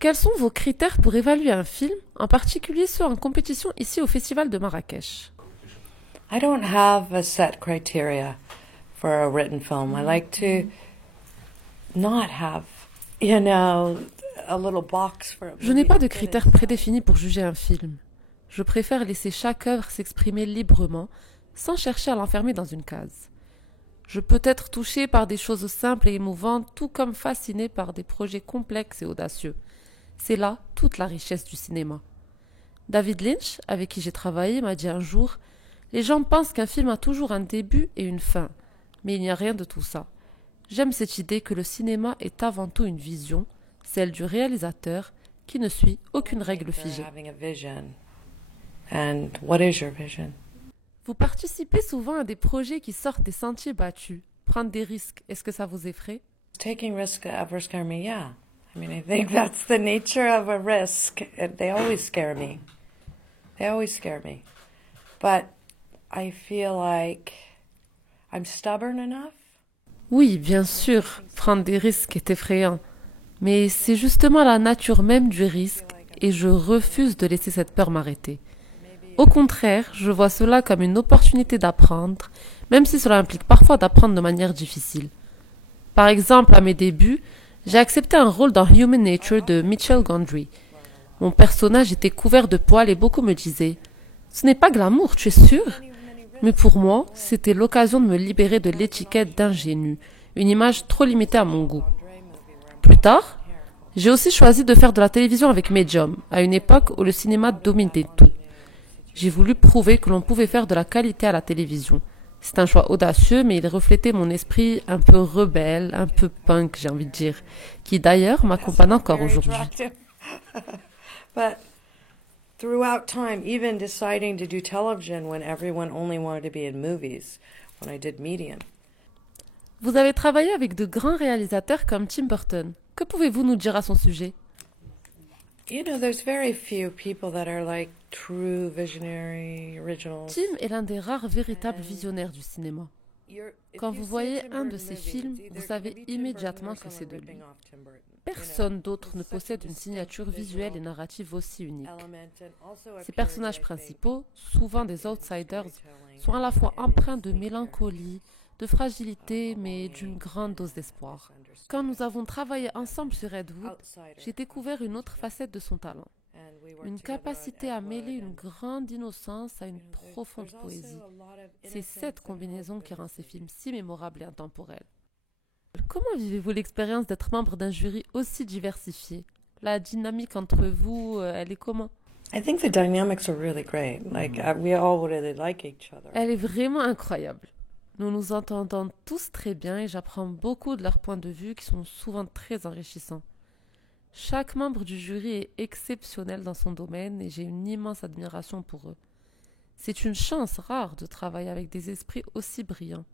Quels sont vos critères pour évaluer un film, en particulier ceux en compétition ici au Festival de Marrakech? I don't have a set criteria for a written film. I like to not have, a little box for a Je n'ai movie pas to de fit critères inside. prédéfinis pour juger un film. Je préfère laisser chaque œuvre s'exprimer librement, sans chercher à l'enfermer dans une case. Je peux être touché par des choses simples et émouvantes, tout comme fasciné par des projets complexes et audacieux. C'est là toute la richesse du cinéma. David Lynch, avec qui j'ai travaillé, m'a dit un jour: les gens pensent qu'un film a toujours un début et une fin, mais il n'y a rien de tout ça. J'aime cette idée que le cinéma est avant tout une vision, celle du réalisateur, qui ne suit aucune règle figée. Having a vision. And what is your vision? Vous participez souvent à des projets qui sortent des sentiers battus. Prendre des risques, est-ce que ça vous effraie? Taking risk ever scare me? Yeah. I mean, I think that's the nature of a risk. They always scare me. They always scare me. But I feel like I'm stubborn enough. Oui, bien sûr, prendre des risques est effrayant. Mais c'est justement la nature même du risque et je refuse de laisser cette peur m'arrêter. Au contraire, je vois cela comme une opportunité d'apprendre, même si cela implique parfois d'apprendre de manière difficile. Par exemple, à mes débuts, j'ai accepté un rôle dans Human Nature de Mitchell Gondry. Mon personnage était couvert de poils et beaucoup me disaient: ce n'est pas glamour, tu es sûr? Mais pour moi, c'était l'occasion de me libérer de l'étiquette d'ingénu, une image trop limitée à mon goût. Plus tard, j'ai aussi choisi de faire de la télévision avec Medium, à une époque où le cinéma dominait tout. J'ai voulu prouver que l'on pouvait faire de la qualité à la télévision. C'est un choix audacieux, mais il reflétait mon esprit un peu rebelle, un peu punk, j'ai envie de dire, qui d'ailleurs m'accompagne encore Very aujourd'hui. attractive. But throughout time, even deciding to do television when everyone only wanted to be in movies, when I did Medium. Vous avez travaillé avec de grands réalisateurs comme Tim Burton. Que pouvez-vous nous dire à son sujet? There's very few people that are like true visionary originals. Tim est l'un des rares véritables visionnaires du cinéma. Quand vous voyez un de ses films, vous savez immédiatement que c'est de lui. Personne d'autre ne possède une signature visuelle et narrative aussi unique. Ses personnages principaux, souvent des outsiders, sont à la fois empreints de mélancolie, de fragilité, mais d'une grande dose d'espoir. Quand nous avons travaillé ensemble sur Ed Wood, j'ai découvert une autre facette de son talent. Une capacité à mêler une grande innocence à une profonde poésie. C'est cette combinaison qui rend ces films si mémorables et intemporels. Comment vivez-vous l'expérience d'être membre d'un jury aussi diversifié? La dynamique entre vous, elle est comment? I think the dynamics are really great. Like we all really like each other. Elle est vraiment incroyable. Nous nous entendons tous très bien et j'apprends beaucoup de leurs points de vue qui sont souvent très enrichissants. Chaque membre du jury est exceptionnel dans son domaine et j'ai une immense admiration pour eux. C'est une chance rare de travailler avec des esprits aussi brillants.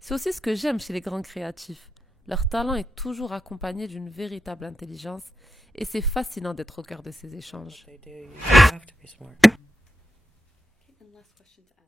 C'est aussi ce que j'aime chez les grands créatifs. Leur talent est toujours accompagné d'une véritable intelligence et c'est fascinant d'être au cœur de ces échanges. They do. You have to be smart. And last question to